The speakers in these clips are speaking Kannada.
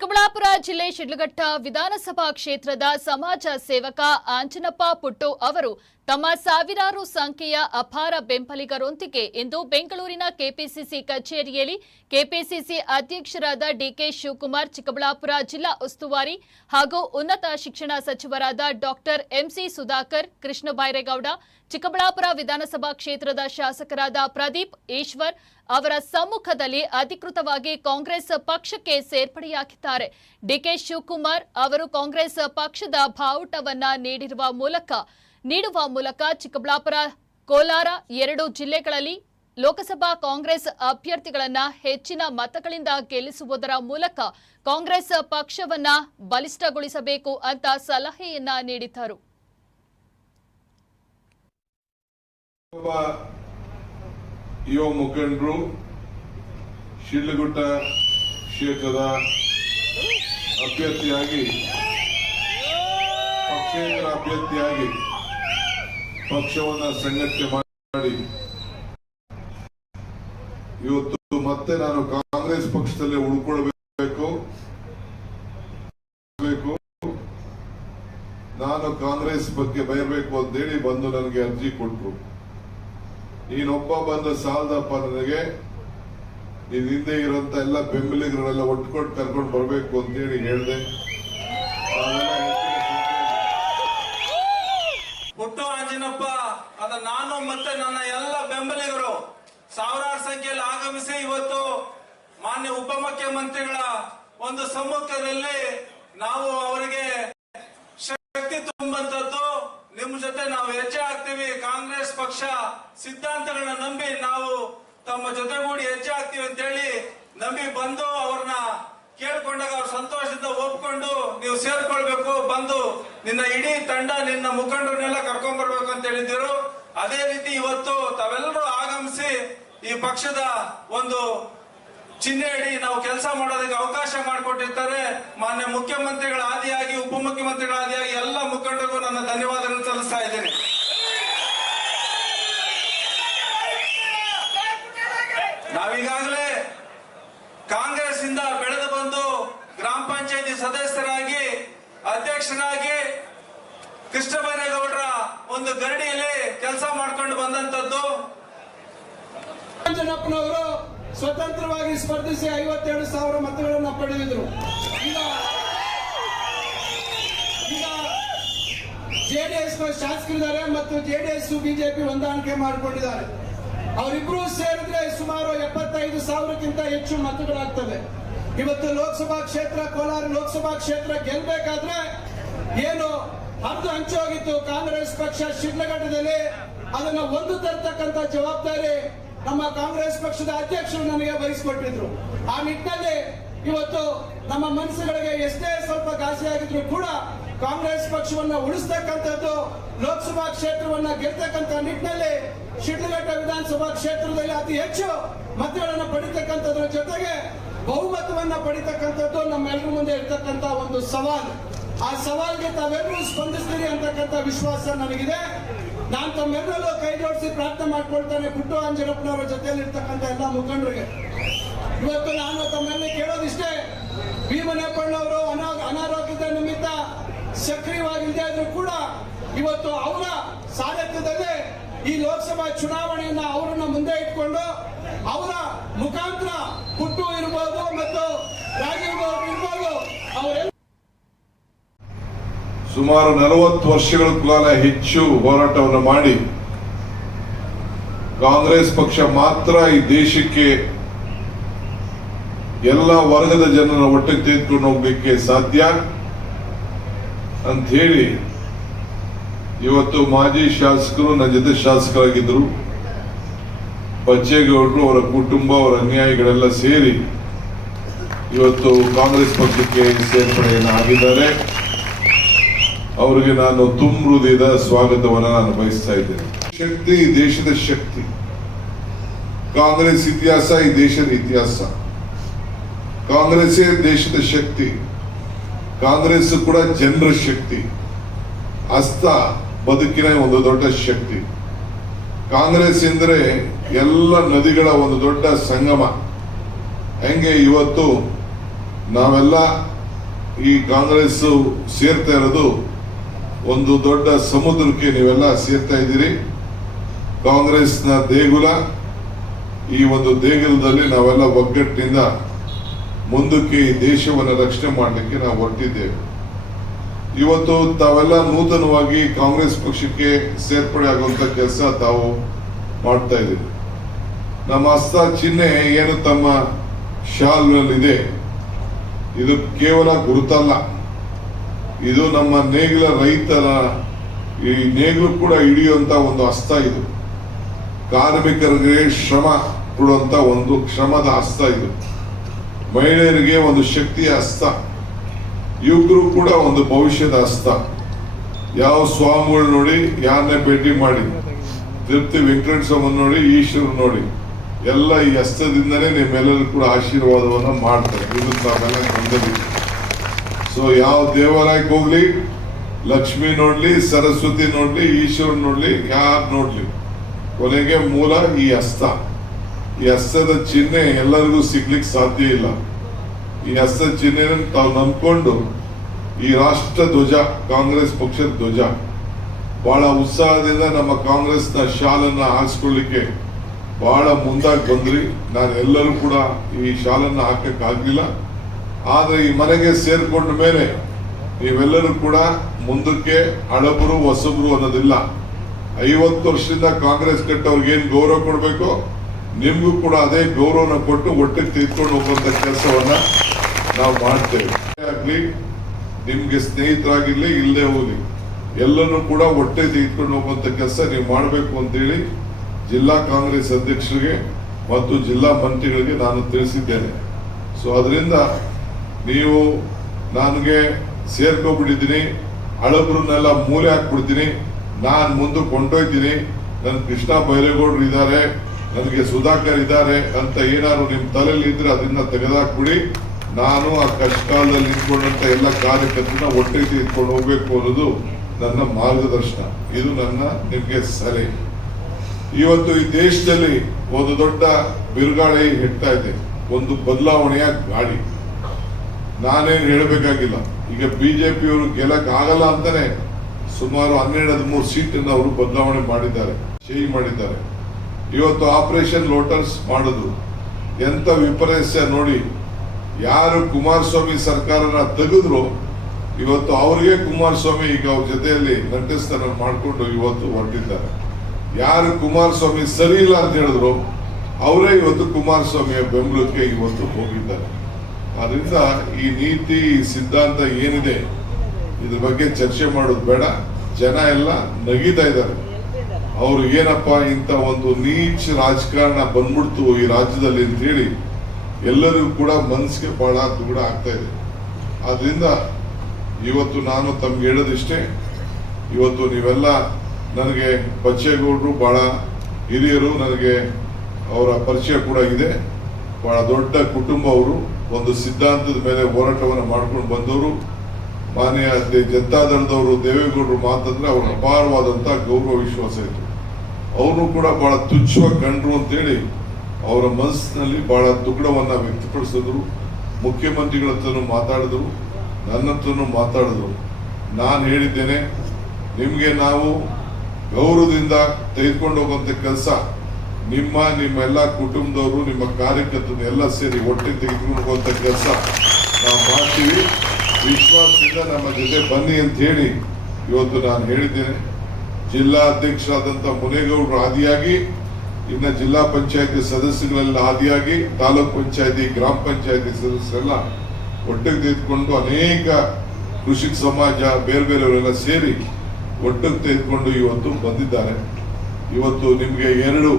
ಚಿಕ್ಕಬಳ್ಳಾಪುರ ಜಿಲ್ಲೆ ಶಿಡ್ಲಘಟ್ಟ ವಿಧಾನಸಭಾ ಕ್ಷೇತ್ರದ ಸಮಾಜ ಸೇವಕ ಆಂಜನಪ್ಪ ಪುಟ್ಟು ಅವರು ತಮ್ಮ ಸಾವಿರಾರು ಸಂಖ್ಯೆಯ ಅಪಾರ ಬೆಂಬಲಿಗರೊಂದಿಗೆ ಇಂದು ಬೆಂಗಳೂರಿನ ಕೆಪಿಸಿಸಿ ಕಚೇರಿಯಲ್ಲಿ ಕೆಪಿಸಿಸಿ ಅಧ್ಯಕ್ಷರಾದ ಡಿಕೆ ಶಿವಕುಮಾರ್, ಚಿಕ್ಕಬಳ್ಳಾಪುರ ಜಿಲ್ಲಾ ಉಸ್ತುವಾರಿ ಹಾಗೂ ಉನ್ನತ ಶಿಕ್ಷಣ ಸಚಿವರಾದ ಡಾಕ್ಟರ್ ಎಂಸಿ ಸುಧಾಕರ್ ಕೃಷ್ಣ ಬೈರೇಗೌಡ ಚಿಕ್ಕಬಳ್ಳಾಪುರ ವಿಧಾನಸಭಾ ಕ್ಷೇತ್ರದ ಶಾಸಕರಾದ ಪ್ರದೀಪ್ ಈಶ್ವರ್ ಅವರ ಸಮ್ಮುಖದಲ್ಲಿ ಅಧಿಕೃತವಾಗಿ ಕಾಂಗ್ರೆಸ್ ಪಕ್ಷಕ್ಕೆ ಸೇರ್ಪಡೆಯಾಗಿದ್ದಾರೆ. ಡಿಕೆ ಶಿವಕುಮಾರ್ ಅವರು ಕಾಂಗ್ರೆಸ್ ಪಕ್ಷದ ಬಾವುಟವನ್ನ ನೀಡಿರುವ ಮೂಲಕ, ನೀಡುವ ಮೂಲಕ ಚಿಕ್ಕಬಳ್ಳಾಪುರ, ಕೋಲಾರ ಎರಡು ಜಿಲ್ಲೆಗಳಲ್ಲಿ ಲೋಕಸಭಾ ಕಾಂಗ್ರೆಸ್ ಅಭ್ಯರ್ಥಿಗಳನ್ನ ಹೆಚ್ಚಿನ ಮತಗಳಿಂದ ಗೆಲ್ಲಿಸುವುದರ ಮೂಲಕ ಕಾಂಗ್ರೆಸ್ ಪಕ್ಷವನ್ನ ಬಲಿಷ್ಠಗೊಳಿಸಬೇಕು ಅಂತ ಸಲಹೆಯನ್ನ ನೀಡಿದ್ದರು. ಒಬ್ಬ ಯುವ ಮುಖಂಡರು ಶಿಲ್ಗುಟ್ಟ ಕ್ಷೇತ್ರದ ಅಭ್ಯರ್ಥಿಯಾಗಿ, ಪಕ್ಷೇತರ ಅಭ್ಯರ್ಥಿಯಾಗಿ ಪಕ್ಷವನ್ನ ಸಂಘಟನೆ ಮಾಡಿ. ಇವತ್ತು ಮತ್ತೆ ನಾನು ಕಾಂಗ್ರೆಸ್ ಪಕ್ಷದಲ್ಲಿ ಉಳ್ಕೊಳ್ಬೇಕು. ಬೇಕು ನಾನು ಕಾಂಗ್ರೆಸ್ ಬಗ್ಗೆ ಬಯರ್ಬೇಕು ಅಂತೇಳಿ ಬಂದು ನನಗೆ ಅರ್ಜಿ ಕೊಟ್ರು. ನೀನೊಬ್ಬ ಬಂದ ಸಾಲದಪ್ಪ ನನಗೆ ನೀನ್ ಹಿಂದೆ ಇರುವಂತ ಎಲ್ಲ ಬೆಂಬಲಿಗರನ್ನೆಲ್ಲ ಒಟ್ಕೊಂಡು ಕರ್ಕೊಂಡು ಬರಬೇಕು ಅಂತೇಳಿ ಹೇಳ್ದೆ. ಹುಟ್ಟು ಅಂಜನಪ್ಪ ಅದ ನಾನು ಮತ್ತೆ ನನ್ನ ಎಲ್ಲ ಬೆಂಬಲಿಗರು ಸಾವಿರಾರು ಸಂಖ್ಯೆಯಲ್ಲಿ ಆಗಮಿಸಿ ಇವತ್ತು ಮಾನ್ಯ ಉಪಮುಖ್ಯಮಂತ್ರಿಗಳ ಒಂದು ಸಮ್ಮುಖದಲ್ಲಿ ನಾವು ಅವರಿಗೆ ಶಕ್ತಿ ತುಂಬಂತದ್ದು ನಿಮ್ಮ ಜೊತೆ ನಾವು ಹೆಜ್ಜೆ ಹಾಕ್ತೀವಿ ಕಾಂಗ್ರೆಸ್ ಪಕ್ಷ ಸಿದ್ಧಾಂತಗಳನ್ನ ನಂಬಿ ನಾವು ತಮ್ಮ ಜೊತೆಗೂಡಿ ಹೆಜ್ಜೆ ಹಾಕ್ತೀವಿ ಅಂತೇಳಿ ನಂಬಿ ಬಂದು ಅವ್ರನ್ನ ಕೇಳ್ಕೊಂಡಾಗ ಅವ್ರ ಸಂತೋಷದಿಂದ ಒಪ್ಕೊಂಡು ನೀವು ಸೇರ್ಕೊಳ್ಬೇಕು, ಬಂದು ನಿನ್ನ ಇಡೀ ತಂಡ ನಿನ್ನ ಮುಖಂಡರನ್ನೆಲ್ಲ ಕರ್ಕೊಂಡ್ ಬರ್ಬೇಕು ಅಂತ ಹೇಳಿದ್ರು ಅದೇ ರೀತಿ ಇವತ್ತು ತಾವೆಲ್ಲರೂ ಆಗಮಿಸಿ ಈ ಪಕ್ಷದ ಒಂದು ಚಿಹ್ನೆ ಅಡಿ ನಾವು ಕೆಲಸ ಮಾಡೋದಕ್ಕೆ ಅವಕಾಶ ಮಾಡಿಕೊಟ್ಟಿರ್ತಾರೆ. ಮಾನ್ಯ ಮುಖ್ಯಮಂತ್ರಿಗಳ ಆದಿಯಾಗಿ ಉಪಮುಖ್ಯಮಂತ್ರಿಗಳ ಆದಿಯಾಗಿ ಎಲ್ಲ ಮುಖಂಡರಿಗೂ ನನ್ನ ಧನ್ಯವಾದಗಳನ್ನು ಸಲ್ಲಿಸ್ತಾ ಇದ್ದೀನಿ ನಾವೀಗಾಗಲೇ ಕಾಂಗ್ರೆಸ್ ಇಂದ ಬೆಳೆದು ಬಂದು ಗ್ರಾಮ ಪಂಚಾಯತಿ ಸದಸ್ಯರಾಗಿ ಅಧ್ಯಕ್ಷರಾಗಿ ಕೃಷ್ಣಬೈರೇಗೌಡರ ಒಂದು ಗರಡಿಯಲ್ಲಿ ಕೆಲಸ ಮಾಡ್ಕೊಂಡು ಬಂದಂತದ್ದು ಅಂಜನಪ್ಪನವರು ಸ್ವತಂತ್ರವಾಗಿ ಸ್ಪರ್ಧಿಸಿ ಐವತ್ತೇಳು ಸಾವಿರ ಮತಗಳನ್ನು ಪಡೆದಿದ್ರು. ಈಗ ಜೆಡಿಎಸ್ ಶಾಸಕರಿದ್ದಾರೆ ಮತ್ತು ಜೆಡಿಎಸ್ ಬಿಜೆಪಿ ಹೊಂದಾಣಿಕೆ ಮಾಡಿಕೊಂಡಿದ್ದಾರೆ. ಅವರಿಬ್ರು ಸೇರಿದ್ರೆ ಸುಮಾರು ಎಪ್ಪತ್ತೈದು ಸಾವಿರಕ್ಕಿಂತ ಹೆಚ್ಚು ಮತಗಳಾಗ್ತದೆ ಇವತ್ತು ಲೋಕಸಭಾ ಕ್ಷೇತ್ರ, ಕೋಲಾರ ಲೋಕಸಭಾ ಕ್ಷೇತ್ರ ಗೆಲ್ಬೇಕಾದ್ರೆ ಏನು ಹರಿದು ಹೋಗಿತ್ತು ಕಾಂಗ್ರೆಸ್ ಪಕ್ಷ ಶಿಡ್ಲಘಟ್ಟದಲ್ಲಿ ಅದನ್ನ ಒಂದು ತರ್ತಕ್ಕಂತ ಜವಾಬ್ದಾರಿ ನಮ್ಮ ಕಾಂಗ್ರೆಸ್ ಪಕ್ಷದ ಅಧ್ಯಕ್ಷರು ನನಗೆ ವಹಿಸಿಕೊಟ್ಟಿದ್ರು. ಆ ನಿಟ್ಟಿನಲ್ಲಿ ಇವತ್ತು ನಮ್ಮ ಮನಸ್ಸುಗಳಿಗೆ ಎಷ್ಟೇ ಸ್ವಲ್ಪ ಘಾಸಿ ಆಗಿದ್ರು ಕೂಡ ಕಾಂಗ್ರೆಸ್ ಪಕ್ಷವನ್ನ ಉಳಿಸ್ತಕ್ಕಂಥದ್ದು ಲೋಕಸಭಾ ಕ್ಷೇತ್ರವನ್ನ ಗೆಲ್ತಕ್ಕಂಥ ನಿಟ್ಟಿನಲ್ಲಿ ಶಿಡ್ಲಘಟ್ಟ ವಿಧಾನಸಭಾ ಕ್ಷೇತ್ರದಲ್ಲಿ ಅತಿ ಹೆಚ್ಚು ಮತಗಳನ್ನು ಪಡಿತಕ್ಕಂಥದ್ರ ಜೊತೆಗೆ ಬಹುಮತವನ್ನ ಪಡಿತಕ್ಕಂಥದ್ದು ನಮ್ಮೆಲ್ಲರ ಮುಂದೆ ಇರ್ತಕ್ಕಂಥ ಒಂದು ಸವಾಲು. ಆ ಸವಾಲ್ಗೆ ತಾವೆಲ್ಲರೂ ಸ್ಪಂದಿಸ್ತೀರಿ ಅಂತಕ್ಕಂಥ ವಿಶ್ವಾಸ ನನಗಿದೆ. ನಾನು ತಮ್ಮೆಲ್ಲರೂ ಕೈ ಜೋಡಿಸಿ ಪ್ರಾರ್ಥನೆ ಮಾಡ್ಕೊಳ್ತಾನೆ. ಪುಟ್ಟು ಅಂಜನಪ್ಪನವರ ಜೊತೆಯಲ್ಲಿ ಇರ್ತಕ್ಕಂಥ ಎಲ್ಲ ಮುಖಂಡರಿಗೆ. ಇವತ್ತು ನಾನು ತಮ್ಮೆಲ್ಲ ಕೇಳೋದಿಷ್ಟೇ. ಭೀಮನಪ್ಪಣ್ಣವರು ಅನಾ, ಅನಾರೋಗ್ಯದ ನಿಮಿತ್ತ ಸಕ್ರಿಯವಾಗಿಲ್ಲದೆ ಆದರೂ ಕೂಡ ಇವತ್ತು ಅವರ ಸಾರಥ್ಯದಲ್ಲಿ ಈ ಲೋಕಸಭಾ ಚುನಾವಣೆಯನ್ನ ಅವರನ್ನ ಮುಂದೆ ಇಟ್ಕೊಂಡು ಅವರ ಮುಖಾಂತರ ಹುಟ್ಟು ಇರ್ಬೋದು ಮತ್ತು ರಾಜೀವ್ ಇರ್ಬೋದು ಅವರೆಲ್ಲ ಸುಮಾರು ನಲವತ್ತು ವರ್ಷಗಳ ಕಾಲ ಹೆಚ್ಚು ಹೋರಾಟವನ್ನು ಮಾಡಿ ಕಾಂಗ್ರೆಸ್ ಪಕ್ಷ ಮಾತ್ರ ಈ ದೇಶಕ್ಕೆ ಎಲ್ಲ ವರ್ಗದ ಜನರ ಒಟ್ಟಿಗೆ ತೆಗೆದುಕೊಂಡು ಹೋಗ್ಲಿಕ್ಕೆ ಸಾಧ್ಯ ಅಂತ ಹೇಳಿ ಇವತ್ತು ಮಾಜಿ ಶಾಸಕರು, ನನ್ನ ಜೊತೆ ಶಾಸಕರಾಗಿದ್ದರು. ಬಚ್ಚೇಗೌಡರು ಅವರ ಕುಟುಂಬ, ಅವರ ಅನ್ಯಾಯಿಗಳೆಲ್ಲ ಸೇರಿ ಇವತ್ತು ಕಾಂಗ್ರೆಸ್ ಪಕ್ಷಕ್ಕೆ ಸೇರ್ಪಡೆಯನ್ನು ಆಗಿದ್ದಾರೆ ಅವರಿಗೆ ನಾನು ತುಂಬ ಹೃದಯದ ಸ್ವಾಗತವನ್ನು ನಾನು ಬಯಸ್ತಾ ಇದ್ದೇನೆ. ಶಕ್ತಿ ಈ ದೇಶದ ಶಕ್ತಿ. ಕಾಂಗ್ರೆಸ್ ಇತಿಹಾಸ ಈ ದೇಶದ ಇತಿಹಾಸ. ಕಾಂಗ್ರೆಸ್ಸೇ ದೇಶದ ಶಕ್ತಿ. ಕಾಂಗ್ರೆಸ್ ಕೂಡ ಜನರ ಶಕ್ತಿ. ಅಸ್ತ ಬದುಕಿನ ಒಂದು ದೊಡ್ಡ ಶಕ್ತಿ. ಕಾಂಗ್ರೆಸ್ ಎಂದರೆ ಎಲ್ಲ ನದಿಗಳ ಒಂದು ದೊಡ್ಡ ಸಂಗಮ. ಹೆಂಗೆ ಇವತ್ತು ನಾವೆಲ್ಲ ಈ ಕಾಂಗ್ರೆಸ್ ಸೇರ್ತಾ ಇರೋದು ಒಂದು ದೊಡ್ಡ ಸಮುದ್ರಕ್ಕೆ ನೀವೆಲ್ಲ ಸೇರ್ತಾ ಇದ್ದೀರಿ. ಕಾಂಗ್ರೆಸ್ನ ದೇಗುಲ, ಈ ಒಂದು ದೇಗುಲದಲ್ಲಿ ನಾವೆಲ್ಲ ಒಗ್ಗಟ್ಟಿನಿಂದ ಮುಂದಕ್ಕೆ ಈ ದೇಶವನ್ನು ರಕ್ಷಣೆ ಮಾಡಲಿಕ್ಕೆ ನಾವು ಹೊರಟಿದ್ದೇವೆ. ಇವತ್ತು ತಾವೆಲ್ಲ ನೂತನವಾಗಿ ಕಾಂಗ್ರೆಸ್ ಪಕ್ಷಕ್ಕೆ ಸೇರ್ಪಡೆ ಆಗುವಂತ ಕೆಲಸ ತಾವು ಮಾಡ್ತಾ ಇದ್ದೀವಿ ನಮ್ಮ ಹಸ್ತ ಚಿಹ್ನೆ ಏನು ತಮ್ಮ ಶಾಲ್ನಲ್ಲಿದೆ, ಇದು ಕೇವಲ ಗುರುತಲ್ಲ. ಇದು ನಮ್ಮ ನೇಗಿಲ ರೈತರ, ಈ ನೇಗಿಲು ಕೂಡ ಹಿಡಿಯುವಂತ ಒಂದು ಹಸ್ತ ಇದು. ಕಾರ್ಮಿಕರಿಗೆ ಶ್ರಮ ಕೊಡುವಂತ ಒಂದು ಶ್ರಮದ ಹಸ್ತ ಇದು. ಮಹಿಳೆಯರಿಗೆ ಒಂದು ಶಕ್ತಿಯ ಹಸ್ತ ಯುವಕರು ಕೂಡ ಒಂದು ಭವಿಷ್ಯದ ಹಸ್ತ ಯಾವ ಸ್ವಾಮಿಗಳು ನೋಡಿ, ಯಾರನ್ನೇ ಭೇಟಿ ಮಾಡಿ, ತೃಪ್ತಿ ವೆಂಕಟೇಶ್ವರ ನೋಡಿ ಈಶ್ವರ ನೋಡಿ, ಎಲ್ಲ ಈ ಹಸ್ತದಿಂದನೇ ನಿಮ್ಮೆಲ್ಲರೂ ಕೂಡ ಆಶೀರ್ವಾದವನ್ನು ಮಾಡ್ತಾರೆ. ಇದು ತಾವೆಲ್ಲ ಗಮನದಲ್ಲಿ ಸೊ ಯಾವ ದೇವಾಲಯಕ್ಕೆ ಹೋಗ್ಲಿ ಲಕ್ಷ್ಮಿ ನೋಡ್ಲಿ, ಸರಸ್ವತಿ ನೋಡ್ಲಿ, ಈಶ್ವರ ನೋಡ್ಲಿ, ಯಾರು ನೋಡ್ಲಿ? ಕೊನೆಗೆ ಮೂಲ ಈ ಹಸ್ತ. ಈ ಹಸ್ತದ ಚಿಹ್ನೆ ಎಲ್ಲರಿಗೂ ಸಿಗ್ಲಿಕ್ಕೆ ಸಾಧ್ಯ ಇಲ್ಲ. ಈ ಹಸ್ತ ಚಿಹ್ನೆ ತಾವು ನಂಬ್ಕೊಂಡು ಈ ರಾಷ್ಟ್ರ ಧ್ವಜ, ಕಾಂಗ್ರೆಸ್ ಪಕ್ಷದ ಧ್ವಜ. ಬಹಳ ಉತ್ಸಾಹದಿಂದ ನಮ್ಮ ಕಾಂಗ್ರೆಸ್ನ ಶಾಲನ್ನ ಹಾಕ್ಸ್ಕೊಳ್ಳಿಕ್ಕೆ ಬಹಳ ಮುಂದಾಗಿ ಬಂದ್ರಿ. ನಾನು ಎಲ್ಲರೂ ಕೂಡ ಈ ಶಾಲನ್ನ ಹಾಕಕ್ಕಾಗಲಿಲ್ಲ. ಆದ್ರೆ ಈ ಮನೆಗೆ ಸೇರಿಕೊಂಡ ಮೇಲೆ ನೀವೆಲ್ಲರೂ ಕೂಡ ಮುಂದಕ್ಕೆ ಹಳಬರು ಹೊಸಬರು ಅನ್ನೋದಿಲ್ಲ. ಐವತ್ತು ವರ್ಷದಿಂದ ಕಾಂಗ್ರೆಸ್ ಕಟ್ಟವ್ರಿಗೆ ಏನು ಗೌರವ ಕೊಡಬೇಕು? ನಿಮಗೂ ಕೂಡ ಅದೇ ಗೌರವನ ಕೊಟ್ಟು ಒಟ್ಟಿಗೆ ತೆಗೆದುಕೊಂಡು ಹೋಗುವಂತ ಕೆಲಸವನ್ನ ನಾವು ಮಾಡ್ತೇವೆ. ಆಗ್ಲಿ, ನಿಮ್ಗೆ ಸ್ನೇಹಿತರಾಗಿರ್ಲಿ ಇಲ್ಲದೆ ಹೋಗ್ಲಿ. ಎಲ್ಲನೂ ಕೂಡ ಒಟ್ಟೆ ತೆಗೆದುಕೊಂಡು ಹೋಗುವಂತ ಕೆಲಸ ನೀವು ಮಾಡಬೇಕು ಅಂತೇಳಿ ಜಿಲ್ಲಾ ಕಾಂಗ್ರೆಸ್ ಅಧ್ಯಕ್ಷರಿಗೆ ಮತ್ತು ಜಿಲ್ಲಾ ಮಂತ್ರಿಗಳಿಗೆ ನಾನು ತಿಳಿಸಿದ್ದೇನೆ. ಸೊ ಅದರಿಂದ ನೀವು ನನಗೆ ಸೇರ್ಕೊಂಡ್ಬಿಟ್ಟಿದ್ದೀನಿ, ಹಳಬ್ರನ್ನೆಲ್ಲ ಮೂಲೆ ಹಾಕ್ಬಿಡ್ತೀನಿ, ನಾನು ಮುಂದೆ ಕೊಂಡೊಯ್ತೀನಿ ನನ್ನ ಕೃಷ್ಣ ಬೈರೇಗೌಡರು ಇದ್ದಾರೆ, ನನಗೆ ಸುಧಾಕರ್ ಇದ್ದಾರೆ ಅಂತ ಏನಾದ್ರು ನಿಮ್ಮ ತಲೆಯಲ್ಲಿ ಇದ್ರೆ ಅದನ್ನ ತೆಗೆದಾಕ್ಬಿಡಿ. ನಾನು ಆ ಕಷ್ಟಕಾಲದಲ್ಲಿ ನಿಂತ್ಕೊಂಡಂತ ಎಲ್ಲ ಕಾರ್ಯಕರ್ತರನ್ನ ಒಟ್ಟಿಗೆ ತೆಗೆದುಕೊಂಡು ಹೋಗ್ಬೇಕು ಅನ್ನೋದು ನನ್ನ ಮಾರ್ಗದರ್ಶನ. ಇದು ನನ್ನ, ನಿಮಗೆ ಸಲಹೆ. ಇವತ್ತು ಈ ದೇಶದಲ್ಲಿ ಒಂದು ದೊಡ್ಡ ಬಿರುಗಾಳಿ ಹೆಟ್ತಾ ಇದೆ. ಒಂದು ಬದಲಾವಣೆಯ ಗಾಳಿ. ನಾನೇನು ಹೇಳಬೇಕಾಗಿಲ್ಲ. ಈಗ ಬಿಜೆಪಿಯವರು ಗೆಲ್ಲಕ್ ಆಗಲ್ಲ ಅಂತಾನೆ ಸುಮಾರು ಹನ್ನೆರಡು, ಹದಿಮೂರು ಸೀಟನ್ನು ಅವರು ಬದಲಾವಣೆ ಮಾಡಿದ್ದಾರೆ ಚೇಂಜ್ ಮಾಡಿದ್ದಾರೆ. ಇವತ್ತು ಆಪರೇಷನ್ ಲೋಟರ್ಸ್ ಮಾಡಿದ್ರು ಎಂತ ವಿಪರ್ಯಾಸ ನೋಡಿ, ಯಾರು ಕುಮಾರಸ್ವಾಮಿ ಸರ್ಕಾರನ ತೆಗೆದ್ರು, ಇವತ್ತು ಅವರಿಗೆ ಕುಮಾರಸ್ವಾಮಿ ಈಗ ಅವ್ರ ಜೊತೆಯಲ್ಲಿ ನಂಟಸ್ಥಾನ ಮಾಡಿಕೊಂಡು ಇವತ್ತು ಹೊರಟಿದ್ದಾರೆ. ಯಾರು ಕುಮಾರಸ್ವಾಮಿ ಸರಿ ಇಲ್ಲ ಅಂತ ಹೇಳಿದ್ರು, ಅವರೇ ಇವತ್ತು ಕುಮಾರಸ್ವಾಮಿಯ ಬೆಂಬಲಕ್ಕೆ ಇವತ್ತು ಹೋಗಿದ್ದಾರೆ. ಆದ್ರಿಂದ ಈ ನೀತಿ ಸಿದ್ಧಾಂತ ಏನಿದೆ, ಇದ್ರ ಬಗ್ಗೆ ಚರ್ಚೆ ಮಾಡೋದು ಬೇಡ. ಜನ ಎಲ್ಲ ನಗೀತಾ ಇದ್ದಾರೆ. ಅವ್ರು ಏನಪ್ಪ ಇಂಥ ಒಂದು ನೀಚ ರಾಜಕಾರಣ ಬಂದ್ಬಿಡ್ತು ಈ ರಾಜ್ಯದಲ್ಲಿ ಅಂತ ಹೇಳಿ ಎಲ್ಲರಿಗೂ ಕೂಡ ಮನಸ್ಸಿಗೆ ಬಹಳ ದುಗುಡ ಆಗ್ತಾ ಇದೆ. ಆದ್ರಿಂದ ಇವತ್ತು ನಾನು ತಮ್ಗೆ ಹೇಳೋದಿಷ್ಟೇ, ಇವತ್ತು ನೀವೆಲ್ಲ ನನಗೆ ಬಚ್ಚೇಗೌಡರು ಬಹಳ ಹಿರಿಯರು, ನನಗೆ ಅವರ ಪರಿಚಯ ಕೂಡ ಇದೆ. ಬಹಳ ದೊಡ್ಡ ಕುಟುಂಬ ಅವರು ಒಂದು ಸಿದ್ಧಾಂತದ ಮೇಲೆ ಹೋರಾಟವನ್ನು ಮಾಡ್ಕೊಂಡು ಬಂದವರು. ಮಾನ್ಯ ಜನತಾದಳದವರು ದೇವೇಗೌಡರು ಮಾತಂದ್ರೆ ಅವ್ರ ಅಪಾರವಾದಂತ ಗೌರವ ವಿಶ್ವಾಸ ಇತ್ತು. ಅವರು ಕೂಡ ಬಹಳ ತುಚ್ಛವಾಗಿ ಕಂಡ್ರು ಅಂತೇಳಿ ಅವರ ಮನಸ್ಸಿನಲ್ಲಿ ಬಹಳ ದುಗ್ಡವನ್ನ ವ್ಯಕ್ತಪಡಿಸಿದ್ರು. ಮುಖ್ಯಮಂತ್ರಿಗಳ ಹತ್ರನೂ ಮಾತಾಡಿದ್ರು ನನ್ನ ಹತ್ರನೂ ಮಾತಾಡಿದ್ರು. ನಾನು ಹೇಳಿದ್ದೇನೆ, ನಿಮಗೆ ನಾವು ಗೌರವದಿಂದ ತೆಗೆದುಕೊಂಡು ಹೋಗುವಂತ ಕೆಲಸ ನಿಮ್ಮ ನಿಮ್ಮೆಲ್ಲ ಕುಟುಂಬದವರು, ನಿಮ್ಮ ಕಾರ್ಯಕರ್ತರು ಎಲ್ಲ ಸೇರಿ ಒಟ್ಟಿಗೆ ತೆಗೆದುಕೊಂಡು ಕೆಲಸ ನಾವು ಮಾಡ್ತೀವಿ. ವಿಶ್ವಾಸದಿಂದ ನಮ್ಮ ಜೊತೆ ಬನ್ನಿ ಅಂತ ಹೇಳಿ ಇವತ್ತು ನಾನು ಹೇಳಿದ್ದೇನೆ. ಜಿಲ್ಲಾ ಅಧ್ಯಕ್ಷರಾದಂಥ ಮುನೇಗೌಡರು ಆದಿಯಾಗಿ, ಇನ್ನ ಜಿಲ್ಲಾ ಪಂಚಾಯತಿ ಸದಸ್ಯಗಳೆಲ್ಲ ಆದಿಯಾಗಿ, ತಾಲೂಕ್ ಪಂಚಾಯತಿ, ಗ್ರಾಮ ಪಂಚಾಯತಿ ಸದಸ್ಯರೆಲ್ಲ ಒಟ್ಟಿಗೆ ತೆಗೆದುಕೊಂಡು ಅನೇಕ ಕೃಷಿಕ ಸಮಾಜ, ಬೇರೆ ಬೇರೆಯವರೆಲ್ಲ ಸೇರಿ ಒಟ್ಟಿಗೆ ತೆಗೆದುಕೊಂಡು ಇವತ್ತು ಬಂದಿದ್ದಾರೆ. ಇವತ್ತು ನಿಮಗೆ ಎರಡು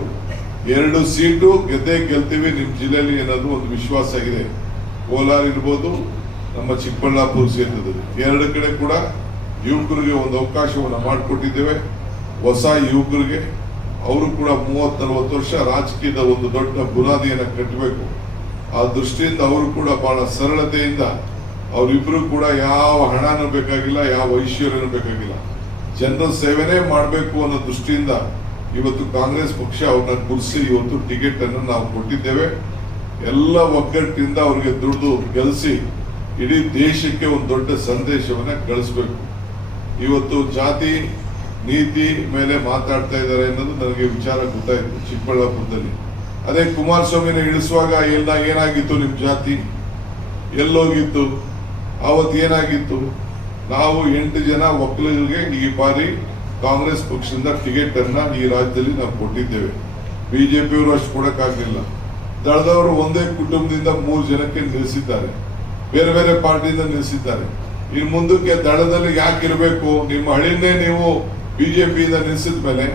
ಎರಡು ಸೀಟು ಗೆದ್ದೇ ಗೆಲ್ತೀವಿ, ನಿಮ್ ಜಿಲ್ಲೆಯಲ್ಲಿ ಏನಾದ್ರು ಒಂದು ವಿಶ್ವಾಸ ಇದೆ ಕೋಲಾರ ಇರ್ಬೋದು, ನಮ್ಮ ಚಿಕ್ಕಬಳ್ಳಾಪುರ ಸೇರ್ತದೆ ಎರಡು ಕಡೆ ಕೂಡ ಯುವಕರಿಗೆ ಒಂದು ಅವಕಾಶವನ್ನು ಮಾಡಿಕೊಟ್ಟಿದ್ದೇವೆ. ಹೊಸ ಯುವಕರಿಗೆ, ಅವರು ಕೂಡ ಮೂವತ್ ನಲವತ್ತು ವರ್ಷ ರಾಜಕೀಯದ ಒಂದು ದೊಡ್ಡ ಬುನಾದಿಯನ್ನು ಕಟ್ಟಬೇಕು. ಆ ದೃಷ್ಟಿಯಿಂದ ಅವರು ಕೂಡ ಬಹಳ ಸರಳತೆಯಿಂದ ಅವರಿಬ್ರು ಕೂಡ ಯಾವ ಹಣನೂ ಬೇಕಾಗಿಲ್ಲ, ಯಾವ ಐಶ್ವರ್ಯನೂ ಬೇಕಾಗಿಲ್ಲ. ಜನರ ಸೇವೆನೇ ಮಾಡಬೇಕು ಅನ್ನೋ ದೃಷ್ಟಿಯಿಂದ ಇವತ್ತು ಕಾಂಗ್ರೆಸ್ ಪಕ್ಷ ಅವ್ರನ್ನ ಕುರ್ಸಿ ಇವತ್ತು ಟಿಕೆಟ್ ಅನ್ನು ನಾವು ಕೊಟ್ಟಿದ್ದೇವೆ. ಎಲ್ಲ ಒಗ್ಗಟ್ಟಿನಿಂದ ಅವರಿಗೆ ದುಡಿದು ಗೆಲ್ಲಿಸಿ ಇಡೀ ದೇಶಕ್ಕೆ ಒಂದು ದೊಡ್ಡ ಸಂದೇಶವನ್ನ ಕಳಿಸ್ಬೇಕು. ಇವತ್ತು ಜಾತಿ, ನೀತಿ ಮೇಲೆ ಮಾತಾಡ್ತಾ ಇದ್ದಾರೆ ಅನ್ನೋದು ನನಗೆ ವಿಚಾರ ಗೊತ್ತಾಯಿತು ಚಿಕ್ಕಬಳ್ಳಾಪುರದಲ್ಲಿ. ಅದೇ ಕುಮಾರಸ್ವಾಮಿನ ಇಳಿಸುವಾಗ ಎಲ್ಲ ಏನಾಗಿತ್ತು ನಿಮ್ಮ ಜಾತಿ? ಎಲ್ಲೋಗಿತ್ತು? ಅವತ್ತು ಏನಾಗಿತ್ತು? ನಾವು ಎಂಟು ಜನ ಒಕ್ಕಲಿಗರಿಗೆ ಈ ಬಾರಿ ಕಾಂಗ್ರೆಸ್ ಪಕ್ಷದಿಂದ ಟಿಕೆಟ್ ಅನ್ನ ಈ ರಾಜ್ಯದಲ್ಲಿ ನಾವು ಕೊಟ್ಟಿದ್ದೇವೆ. ಬಿಜೆಪಿಯವರು ಅಷ್ಟು ಕೊಡಕ್ಕಾಗಲಿಲ್ಲ. ದಳದವರು ಒಂದೇ ಕುಟುಂಬದಿಂದ ಮೂರು ಜನಕ್ಕೆ ನಿಲ್ಲಿಸಿದ್ದಾರೆ. ಬೇರೆ ಬೇರೆ ಪಾರ್ಟಿಯಿಂದ ನಿಲ್ಲಿಸಿದ್ದಾರೆ. ಇನ್ನು ಮುಂದಕ್ಕೆ ದಳದಲ್ಲಿ ಯಾಕೆ ಇರಬೇಕು? ನಿಮ್ಮ ಹಳಿನೇ ನೀವು ಬಿಜೆಪಿಯಿಂದ ನಿಲ್ಲಿಸಿದ ಮೇಲೆ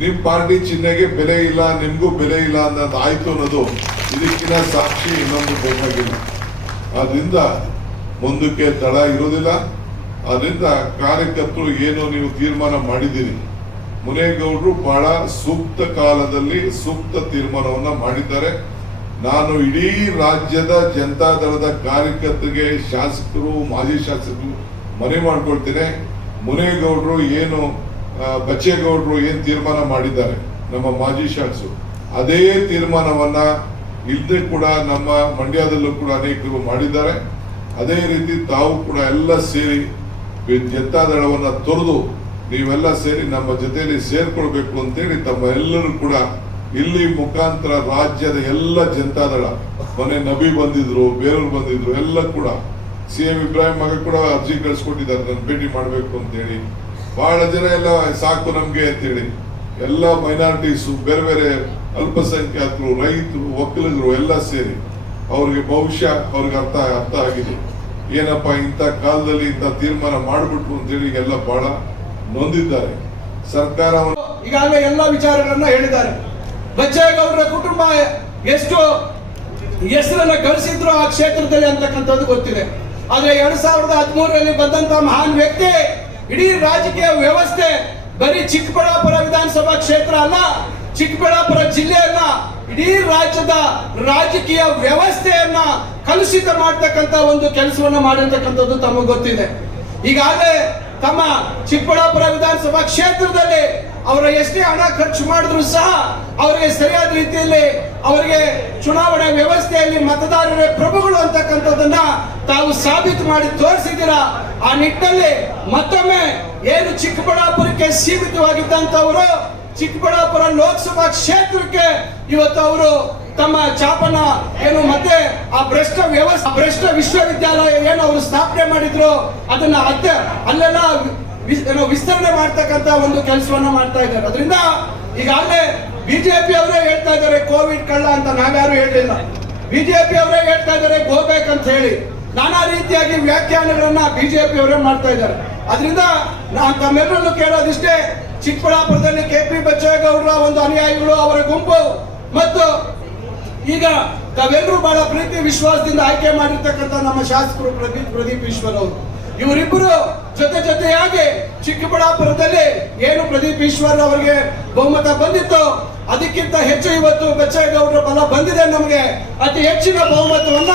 ನಿಮ್ಮ ಪಾರ್ಟಿ ಚಿಹ್ನೆಗೆ ಬೆಲೆ ಇಲ್ಲ, ನಿಮಗೂ ಬೆಲೆ ಇಲ್ಲ ಅನ್ನೋದು ಆಯ್ತು ಅನ್ನೋದು ಇದಕ್ಕಿನ ಸಾಕ್ಷಿ ಇನ್ನೊಂದು ಬೇಕಾಗಿಲ್ಲ. ಆದ್ರಿಂದ ಮುಂದಕ್ಕೆ ತಡ ಇರೋದಿಲ್ಲ. ಆದ್ರಿಂದ ಕಾರ್ಯಕರ್ತರು ಏನು ನೀವು ತೀರ್ಮಾನ ಮಾಡಿದ್ದೀರಿ. ಮುನೇಗೌಡರು ಬಹಳ ಸೂಕ್ತ ಕಾಲದಲ್ಲಿ ಸೂಕ್ತ ತೀರ್ಮಾನವನ್ನ ಮಾಡಿದ್ದಾರೆ. ನಾನು ಇಡೀ ರಾಜ್ಯದ ಜನತಾ ದಳದ ಕಾರ್ಯಕರ್ತರಿಗೆ, ಶಾಸಕರು, ಮಾಜಿ ಶಾಸಕರು ಮನವಿ ಮಾಡ್ಕೊಳ್ತೇನೆ. ಮುನೇಗೌಡರು ಏನು ಬಚ್ಚೇಗೌಡರು ಏನು ತೀರ್ಮಾನ ಮಾಡಿದ್ದಾರೆ ನಮ್ಮ ಮಾಜಿ ಶಾಸಕರು, ಅದೇ ತೀರ್ಮಾನವನ್ನ ಇಲ್ಲದೆ ಕೂಡ ನಮ್ಮ ಮಂಡ್ಯದಲ್ಲೂ ಕೂಡ ಅನೇಕರು ಮಾಡಿದ್ದಾರೆ. ಅದೇ ರೀತಿ ತಾವು ಕೂಡ ಎಲ್ಲ ಸೇರಿ ಜನತಾದಳವನ್ನ ತೊರೆದು ನೀವೆಲ್ಲ ಸೇರಿ ನಮ್ಮ ಜೊತೆಯಲ್ಲಿ ಸೇರ್ಕೊಳ್ಬೇಕು ಅಂತೇಳಿ ತಮ್ಮ ಎಲ್ಲರೂ ಕೂಡ ಇಲ್ಲಿ ಮುಖಾಂತರ ರಾಜ್ಯದ ಎಲ್ಲ ಜನತಾದಳ, ಮನೆ ನಬಿ ಬಂದಿದ್ರು ಬೇರೆಯವ್ರು ಬಂದಿದ್ರು, ಎಲ್ಲ ಕೂಡ ಸಿ ಎಂ ಇಬ್ರಾಹಿಂ ಮಗ ಕೂಡ ಅರ್ಜಿ ಕಳಿಸ್ಕೊಟ್ಟಿದ್ದಾರೆ ನನ್ನ ಭೇಟಿ ಮಾಡ್ಬೇಕು ಅಂತೇಳಿ. ಬಹಳ ಜನ ಎಲ್ಲ ಸಾಕು ನಮ್ಗೆ ಅಂತೇಳಿ. ಎಲ್ಲ ಮೈನಾರಿಟೀಸ್ ಬೇರೆ ಬೇರೆ ಅಲ್ಪಸಂಖ್ಯಾತರು, ರೈತರು ಒಕ್ಕಲಿಗರು ಎಲ್ಲ ಸೇರಿ ಅವ್ರಿಗೆ ಭವಿಷ್ಯ ಅವ್ರಿಗೆ ಅರ್ಥ ಅರ್ಥ ಆಗಿದೆ. ಏನಪ್ಪ, ಇಂಥ ಕಾಲದಲ್ಲಿ ಇಂಥ ತೀರ್ಮಾನ ಮಾಡಿಬಿಟ್ರು ಅಂತೇಳಿ ಎಲ್ಲ ಬಹಳ ನೊಂದಿದ್ದಾರೆ. ಸರ್ಕಾರ ಈಗಾಗಲೇ ಎಲ್ಲ ವಿಚಾರಗಳನ್ನ ಹೇಳಿದ್ದಾರೆ. ಬಚ್ಚೇಗೌಡರ ಕುಟುಂಬ ಎಷ್ಟು ಹೆಸರನ್ನ ಗಳಿಸಿದ್ರು ಆ ಕ್ಷೇತ್ರದಲ್ಲಿ ಅಂತಕ್ಕಂಥದ್ದು ಗೊತ್ತಿದೆ. ಆದ್ರೆ ಎರಡ್ ಸಾವಿರದ ಹದಿಮೂರರಲ್ಲಿ ಬಂದಂತ ಮಹಾನ್ ವ್ಯಕ್ತಿ, ಇಡೀ ರಾಜಕೀಯ ವ್ಯವಸ್ಥೆ ಬರೀ ಚಿಕ್ಕಬಳ್ಳಾಪುರ ವಿಧಾನಸಭಾ ಕ್ಷೇತ್ರ ಅಲ್ಲ, ಚಿಕ್ಕಬಳ್ಳಾಪುರ ಜಿಲ್ಲೆಯನ್ನ ಇಡೀ ರಾಜ್ಯದ ರಾಜಕೀಯ ವ್ಯವಸ್ಥೆಯನ್ನ ಕಲುಷಿತ ಮಾಡ್ತಕ್ಕಂಥ ಒಂದು ಕೆಲಸವನ್ನ ಮಾಡಿರ್ತಕ್ಕಂಥದ್ದು ತಮಗೆ ಗೊತ್ತಿದೆ. ಈಗಾಗಲೇ ತಮ್ಮ ಚಿಕ್ಕಬಳ್ಳಾಪುರ ವಿಧಾನಸಭಾ ಕ್ಷೇತ್ರದಲ್ಲಿ ಅವರ ಎಷ್ಟೇ ಹಣ ಖರ್ಚು ಮಾಡಿದ್ರು ಸಹ ಅವರಿಗೆ ಸರಿಯಾದ ರೀತಿಯಲ್ಲಿ ಅವರಿಗೆ ಚುನಾವಣಾ ವ್ಯವಸ್ಥೆಯಲ್ಲಿ ಮತದಾರರೇ ಪ್ರಭುಗಳು ಅಂತಕ್ಕಂಥದ್ದನ್ನ ತಾವು ಸಾಬೀತು ಮಾಡಿ ತೋರಿಸಿದ್ದೀರಾ? ಆ ನಿಟ್ಟಿನಲ್ಲಿ ಮತ್ತೊಮ್ಮೆ ಏನು ಚಿಕ್ಕಬಳ್ಳಾಪುರಕ್ಕೆ ಸೀಮಿತವಾಗಿದ್ದಂತವರು ಚಿಕ್ಕಬಳ್ಳಾಪುರ ಲೋಕಸಭಾ ಕ್ಷೇತ್ರಕ್ಕೆ ಇವತ್ತು ಅವರು ತಮ್ಮ ಚಾಪನ ಏನು ಮತ್ತೆ ಆ ಭ್ರಷ್ಟ ವ್ಯವಸ್ಥೆ ಭ್ರಷ್ಟ ವಿಶ್ವವಿದ್ಯಾಲಯ ಏನು ಅವರು ಸ್ಥಾಪನೆ ಮಾಡಿದ್ರು, ಅದನ್ನ ಅತ್ತೆ ಅಲ್ಲೆಲ್ಲ ವಿಸ್ತರಣೆ ಮಾಡ್ತಕ್ಕಂತ ಒಂದು ಕೆಲಸವನ್ನ ಮಾಡ್ತಾ ಇದ್ದಾರೆ. ಅದರಿಂದ ಈಗಾಗಲೇ ಬಿಜೆಪಿ ಅವರೇ ಹೇಳ್ತಾ ಇದ್ದಾರೆ, ಕೋವಿಡ್ ಕಳ್ಳ ಅಂತ ನಾವ್ಯಾರು ಹೇಳಿಲ್ಲ. ಬಿಜೆಪಿ ಅವರೇ ಹೇಳ್ತಾ ಇದ್ದಾರೆ ಗೋಬ್ಯಾಕ್ ಅಂತ ಹೇಳಿ. ನಾನಾ ರೀತಿಯಾಗಿ ವ್ಯಾಖ್ಯಾನಗಳನ್ನ ಬಿಜೆಪಿ ಅವರೇ ಮಾಡ್ತಾ ಇದ್ದಾರೆ. ಅದರಿಂದ ನಾನು ತಮ್ಮೆಲ್ಲರನ್ನು ಕೇಳೋದಿಷ್ಟೇ ಚಿಕ್ಕಬಳ್ಳಾಪುರದಲ್ಲಿ ಕೆ ಪಿ ಬಚ್ಚೇಗೌಡರ ಒಂದು ಅನುಯಾಯಿಗಳು ಅವರ ಗುಂಪು. ಮತ್ತು ಈಗ ತಾವೆಲ್ಲರೂ ಬಹಳ ಪ್ರೀತಿ, ವಿಶ್ವಾಸದಿಂದ ಆಯ್ಕೆ ಮಾಡಿರ್ತಕ್ಕಂಥ ನಮ್ಮ ಶಾಸಕರು ಪ್ರದೀಪ್ ಪ್ರದೀಪ್ ಈಶ್ವರ್ ಅವರು. ಇವರಿಬ್ಬರು ಜೊತೆ ಜೊತೆಯಾಗಿ ಚಿಕ್ಕಬಳ್ಳಾಪುರದಲ್ಲಿ ಏನು ಪ್ರದೀಪ್ ಈಶ್ವರ್ ಅವರಿಗೆ ಬಹುಮತ ಬಂದಿತ್ತು, ಅದಕ್ಕಿಂತ ಹೆಚ್ಚು ಇವತ್ತು ಬಚ್ಚೇಗೌಡರ ಬಲ ಬಂದಿದೆ ನಮಗೆ. ಅತಿ ಹೆಚ್ಚಿನ ಬಹುಮತವನ್ನ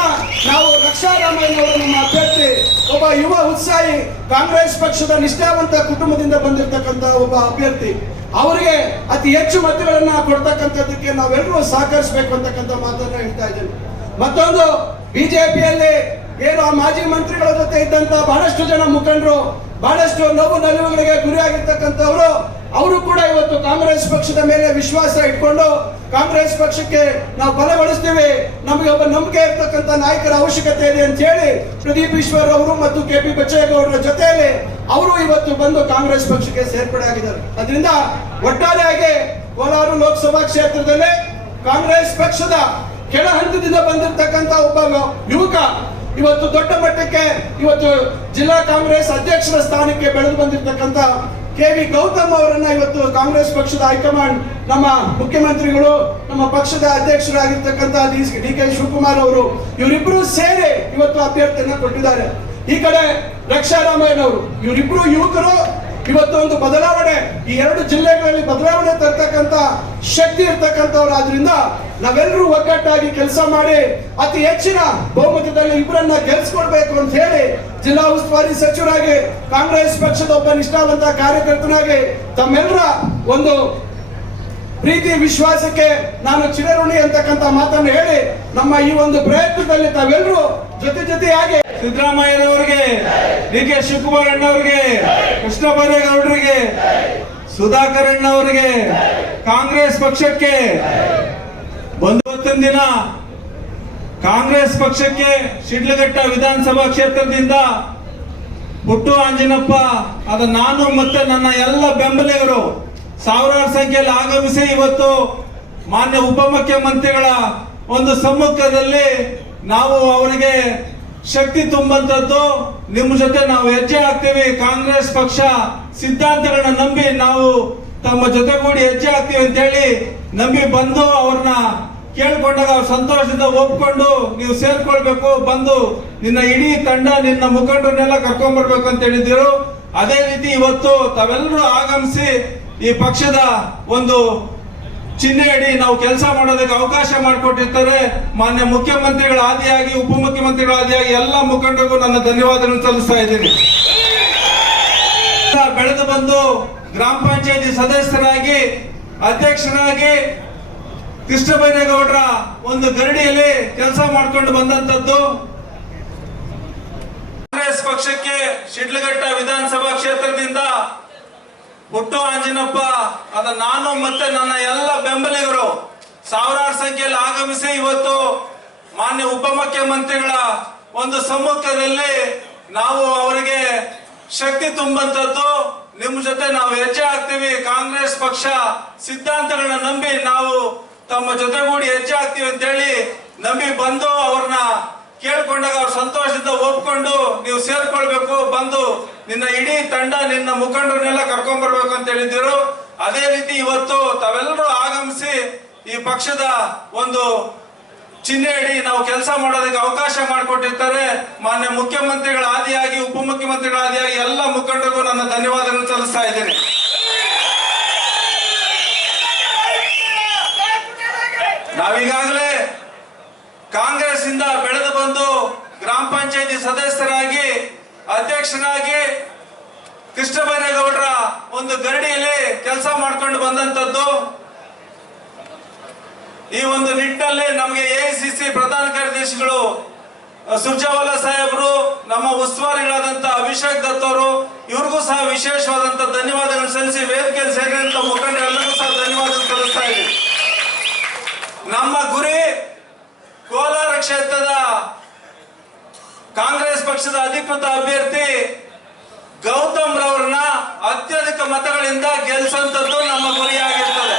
ನಾವು ರಕ್ಷಾರಾಮಯ್ಯನವರು ನಮ್ಮ ಅಭ್ಯರ್ಥಿ, ಒಬ್ಬ ಯುವ ಉತ್ಸಾಹಿ ಕಾಂಗ್ರೆಸ್ ಪಕ್ಷದ ನಿಷ್ಠಾವಂತ ಕುಟುಂಬದಿಂದ ಬಂದಿರತಕ್ಕಂತ ಒಬ್ಬ ಅಭ್ಯರ್ಥಿ. ಅವರಿಗೆ ಅತಿ ಹೆಚ್ಚು ಮತಗಳನ್ನ ಕೊಡ್ತಕ್ಕಂಥದ್ದಕ್ಕೆ ನಾವೆಲ್ಲರೂ ಸಹಕರಿಸಬೇಕು ಅಂತಕ್ಕಂಥ ಮಾತನ್ನ ಹೇಳ್ತಾ ಇದ್ದೇನೆ. ಮತ್ತೊಂದು ಬಿಜೆಪಿಯಲ್ಲಿ ಏನು ಆ ಮಾಜಿ ಮಂತ್ರಿಗಳ ಜೊತೆ ಇದ್ದಂತ ಬಹಳಷ್ಟು ಜನ ಮುಖಂಡರು, ಬಹಳಷ್ಟು ನೋವು ನಲಿವುಗಳಿಗೆ ಗುರಿಯಾಗಿರ್ತಕ್ಕಂಥವರು, ಅವರು ಕೂಡ ಇವತ್ತು ಕಾಂಗ್ರೆಸ್ ಪಕ್ಷದ ಮೇಲೆ ವಿಶ್ವಾಸ ಇಟ್ಕೊಂಡು ಕಾಂಗ್ರೆಸ್ ಪಕ್ಷಕ್ಕೆ ನಾವು ಬಲಗೊಳಿಸ್ತೀವಿ. ನಮಗೆ ಒಬ್ಬ ನಂಬಿಕೆ ಇರ್ತಕ್ಕಂಥ ನಾಯಕರ ಅವಶ್ಯಕತೆ ಇದೆ ಅಂತ ಹೇಳಿ ಪ್ರದೀಪ್ ಈಶ್ವರ್ ಅವರು ಮತ್ತು ಕೆ ಪಿ ಬಚ್ಚೇಗೌಡರ ಜೊತೆಯಲ್ಲಿ ಅವರು ಇವತ್ತು ಬಂದು ಕಾಂಗ್ರೆಸ್ ಪಕ್ಷಕ್ಕೆ ಸೇರ್ಪಡೆ ಆಗಿದ್ದಾರೆ. ಅದರಿಂದ ಒಟ್ಟಾರೆಯಾಗಿ ಕೋಲಾರ ಲೋಕಸಭಾ ಕ್ಷೇತ್ರದಲ್ಲಿ ಕಾಂಗ್ರೆಸ್ ಪಕ್ಷದ ಕೆಳ ಹಂತದಿಂದ ಬಂದಿರತಕ್ಕಂತ ಒಬ್ಬ ಯುವಕ ಇವತ್ತು ದೊಡ್ಡ ಮಟ್ಟಕ್ಕೆ ಇವತ್ತು ಜಿಲ್ಲಾ ಕಾಂಗ್ರೆಸ್ ಅಧ್ಯಕ್ಷರ ಸ್ಥಾನಕ್ಕೆ ಬೆಳೆದು ಬಂದಿರತಕ್ಕಂತ ಕೆ ವಿ ಗೌತಮ್ ಅವರನ್ನ ಇವತ್ತು ಕಾಂಗ್ರೆಸ್ ಪಕ್ಷದ ಹೈಕಮಾಂಡ್ ನಮ್ಮ ಮುಖ್ಯಮಂತ್ರಿಗಳು, ನಮ್ಮ ಪಕ್ಷದ ಅಧ್ಯಕ್ಷರಾಗಿರ್ತಕ್ಕಂಥ ಡಿ ಕೆ ಶಿವಕುಮಾರ್ ಅವರು ಇವರಿಬ್ಬರು ಸೇರಿ ಇವತ್ತು ಅಭ್ಯರ್ಥಿಯನ್ನ ಕೊಟ್ಟಿದ್ದಾರೆ. ಈ ಕಡೆ ರಕ್ಷಾ ರಾಮಯ್ಯನವರು ಇವರಿಬ್ರು ಯುವಕರು ಇವತ್ತು ಒಂದು ಬದಲಾವಣೆ. ಈ ಎರಡು ಜಿಲ್ಲೆಗಳಲ್ಲಿ ಬದಲಾವಣೆ ತರ್ತಕ್ಕಂತ ಶಕ್ತಿ ಇರ್ತಕ್ಕಂಥವ್ರಾದ್ರಿಂದ ನಾವೆಲ್ಲರೂ ಒಗ್ಗಟ್ಟಾಗಿ ಕೆಲಸ ಮಾಡಿ ಅತಿ ಹೆಚ್ಚಿನ ಬಹುಮತದಲ್ಲಿ ಇಬ್ಬರನ್ನ ಗೆಲ್ಸ್ಕೊಡ್ಬೇಕು ಅಂತ ಹೇಳಿ ಜಿಲ್ಲಾ ಉಸ್ತುವಾರಿ ಸಚಿವರಾಗಿ ಕಾಂಗ್ರೆಸ್ ಪಕ್ಷದ ಒಬ್ಬ ನಿಷ್ಠಾವಂತ ಕಾರ್ಯಕರ್ತನಾಗಿ ತಮ್ಮೆಲ್ಲರ ಒಂದು ಪ್ರೀತಿ, ವಿಶ್ವಾಸಕ್ಕೆ ನಾನು ಚಿರಋಣಿ ಅಂತಕ್ಕಂಥ ಮಾತನ್ನು ಹೇಳಿ ನಮ್ಮ ಈ ಒಂದು ಪ್ರಯತ್ನದಲ್ಲಿ ತಾವೆಲ್ಲರೂ ಜೊತೆ ಜೊತೆಯಾಗಿ ಸಿದ್ದರಾಮಯ್ಯನವರಿಗೆ, ಡಿ ಕೆ ಶಿವಕುಮಾರ್ ಅಣ್ಣವರಿಗೆ ಕೃಷ್ಣ ಬೈರೇಗೌಡರಿಗೆ ಸುಧಾಕರ್ ಅಣ್ಣವರಿಗೆ, ಕಾಂಗ್ರೆಸ್ ಪಕ್ಷಕ್ಕೆ ಬಂದು ದಿನ ಕಾಂಗ್ರೆಸ್ ಪಕ್ಷಕ್ಕೆ ಶಿಡ್ಲಘಟ್ಟ ವಿಧಾನಸಭಾ ಕ್ಷೇತ್ರದಿಂದ ಪುಟ್ಟು ಆಂಜನಪ್ಪ ಅದ ನಾನು ಮತ್ತೆ ನನ್ನ ಎಲ್ಲ ಬೆಂಬಲಿಗರು ಸಾವಿರಾರು ಸಂಖ್ಯೆಯಲ್ಲಿ ಆಗಮಿಸಿ ಇವತ್ತು ಮಾನ್ಯ ಉಪಮುಖ್ಯಮಂತ್ರಿಗಳ ಒಂದು ಸಮ್ಮುಖದಲ್ಲಿ ನಾವು ಅವರಿಗೆ ಶಕ್ತಿ ತುಂಬಂತದ್ದು ನಿಮ್ಮ ಜೊತೆ ನಾವು ಹೆಜ್ಜೆ ಹಾಕ್ತೀವಿ. ಕಾಂಗ್ರೆಸ್ ಪಕ್ಷ ಸಿದ್ಧಾಂತಗಳನ್ನ ನಂಬಿ ನಾವು ತಮ್ಮ ಜೊತೆಗೂಡಿ ಹೆಜ್ಜೆ ಹಾಕ್ತೀವಿ ಅಂತ ಹೇಳಿ ನಂಬಿ ಬಂದು ಅವ್ರನ್ನ ಕೇಳ್ಕೊಂಡಾಗ ಅವ್ರು ಸಂತೋಷದಿಂದ ಒಪ್ಕೊಂಡು ನೀವು ಸೇರ್ಕೊಳ್ಬೇಕು, ಬಂದು ನಿನ್ನ ಇಡೀ ತಂಡ ನಿನ್ನ ಮುಖಂಡರನ್ನೆಲ್ಲ ಕರ್ಕೊಂಡ್ ಬರ್ಬೇಕು ಅಂತ ಹೇಳಿದ್ರು ಅದೇ ರೀತಿ ಇವತ್ತು ತಾವೆಲ್ಲರೂ ಆಗಮಿಸಿ ಈ ಪಕ್ಷದ ಒಂದು ಚಿಹ್ನೆ ಅಡಿ ನಾವು ಕೆಲಸ ಮಾಡೋದಕ್ಕೆ ಅವಕಾಶ ಮಾಡಿಕೊಟ್ಟಿರ್ತಾರೆ. ಮಾನ್ಯ ಮುಖ್ಯಮಂತ್ರಿಗಳ ಆದಿಯಾಗಿ ಉಪಮುಖ್ಯಮಂತ್ರಿಗಳ ಆದಿಯಾಗಿ ಎಲ್ಲ ಮುಖಂಡರಿಗೂ ನನ್ನ ಧನ್ಯವಾದಗಳನ್ನು ಸಲ್ಲಿಸ್ತಾ ಇದ್ದೀನಿ. ಬೆಳೆದು ಬಂದು ಗ್ರಾಮ ಪಂಚಾಯತಿ ಸದಸ್ಯರಾಗಿ, ಅಧ್ಯಕ್ಷರಾಗಿ ಕೃಷ್ಣಬೈರೇಗೌಡರ ಒಂದು ಗರಡಿಯಲ್ಲಿ ಕೆಲಸ ಮಾಡ್ಕೊಂಡು ಬಂದಂತದ್ದು ಕಾಂಗ್ರೆಸ್ ಪಕ್ಷಕ್ಕೆ ಶಿಡ್ಲಘಟ್ಟ ವಿಧಾನಸಭಾ ಕ್ಷೇತ್ರದಿಂದ ಪುಟ್ಟು ಆಂಜಿನಪ್ಪ, ಅದ ನಾನು ಮತ್ತೆ ನನ್ನ ಎಲ್ಲ ಬೆಂಬಲಿಗರು ಸಾವಿರಾರು ಸಂಖ್ಯೆಯಲ್ಲಿ ಆಗಮಿಸಿ ಇವತ್ತು ಮಾನ್ಯ ಉಪಮುಖ್ಯಮಂತ್ರಿಗಳ ಒಂದು ಸಮ್ಮುಖದಲ್ಲಿ ನಾವು ಅವರಿಗೆ ಶಕ್ತಿ ತುಂಬಂತದ್ದು ನಿಮ್ಮ ಜೊತೆ ನಾವು ಹೆಜ್ಜೆ ಹಾಕ್ತೀವಿ ಕಾಂಗ್ರೆಸ್ ಪಕ್ಷ ಸಿದ್ಧಾಂತಗಳನ್ನ ನಂಬಿ ನಾವು ತಮ್ಮ ಜೊತೆಗೂಡಿ ಹೆಜ್ಜೆ ಹಾಕ್ತೀವಿ ಅಂತೇಳಿ ನಂಬಿ ಬಂದು ಅವ್ರನ್ನ ಕೇಳ್ಕೊಂಡಾಗ ಅವ್ರ ಸಂತೋಷದಿಂದ ಒಪ್ಕೊಂಡು ನೀವು ಸೇರ್ಕೊಳ್ಬೇಕು, ಬಂದು ನಿನ್ನ ಇಡೀ ತಂಡ ನಿನ್ನ ಮುಖಂಡರನ್ನೆಲ್ಲ ಕರ್ಕೊಂಡ್ ಬರ್ಬೇಕು ಅಂತ ಹೇಳಿದ್ರು. ಅದೇ ರೀತಿ ಇವತ್ತು ತಾವೆಲ್ಲರೂ ಆಗಮಿಸಿ ಈ ಪಕ್ಷದ ಒಂದು ಚಿಹ್ನೆ ಅಡಿ ನಾವು ಕೆಲಸ ಮಾಡೋದಕ್ಕೆ ಅವಕಾಶ ಮಾಡಿಕೊಟ್ಟಿರ್ತಾರೆ. ಮಾನ್ಯ ಮುಖ್ಯಮಂತ್ರಿಗಳ ಆದಿಯಾಗಿ ಉಪಮುಖ್ಯಮಂತ್ರಿಗಳ ಆದಿಯಾಗಿ ಎಲ್ಲ ಮುಖಂಡರಿಗೂ ನನ್ನ ಧನ್ಯವಾದಗಳನ್ನು ಸಲ್ಲಿಸ್ತಾ ಇದ್ದೇನೆ. ನಾವೀಗಾಗಲೇ ಕಾಂಗ್ರೆಸ್ ಇಂದ ಬೆಳೆದು ಬಂದು ಗ್ರಾಮ ಪಂಚಾಯತಿ ಸದಸ್ಯರಾಗಿ ಅಧ್ಯಕ್ಷರಾಗಿ ಕೃಷ್ಣಬೈರೇಗೌಡರ ಒಂದು ಗರಡಿಯಲ್ಲಿ ಕೆಲಸ ಮಾಡ್ಕೊಂಡು ಬಂದಂತದ್ದು ಈ ಒಂದು ನಿಟ್ಟಿನಲ್ಲಿ ನಮಗೆ ಎಐಸಿಸಿ ಪ್ರಧಾನ ಕಾರ್ಯದರ್ಶಿಗಳು ಸುರ್ಜೇವಾಲಾ ಸಾಹೇಬರು, ನಮ್ಮ ಉಸ್ತುವಾರಿಗಳಾದಂತ ಅಭಿಷೇಕ್ ದತ್ ಅವರು, ಇವ್ರಿಗೂ ಸಹ ವಿಶೇಷವಾದಂತ ಧನ್ಯವಾದಗಳನ್ನು ಸಲ್ಲಿಸಿ ವೇದಿಕೆಯಲ್ಲಿ ಸೇರಿದಂತ ಮುಖಂಡರೆಲ್ಲರಿಗೂ ಸಹ ಧನ್ಯವಾದ ಸಲ್ಲಿಸ್ತಾ ಇದ್ದೀವಿ ನಮ್ಮ ಗುರಿ ಕೋಲಾರ ಕ್ಷೇತ್ರದ ಕಾಂಗ್ರೆಸ್ ಪಕ್ಷದ ಅಧಿಕೃತ ಅಭ್ಯರ್ಥಿ ಗೌತಮ್ ರವರನ್ನ ಅತ್ಯಧಿಕ ಮತಗಳಿಂದ ಗೆಲ್ಲಿಸುವಂತದ್ದು ನಮ್ಮ ಗುರಿಯಾಗಿರ್ತದೆ.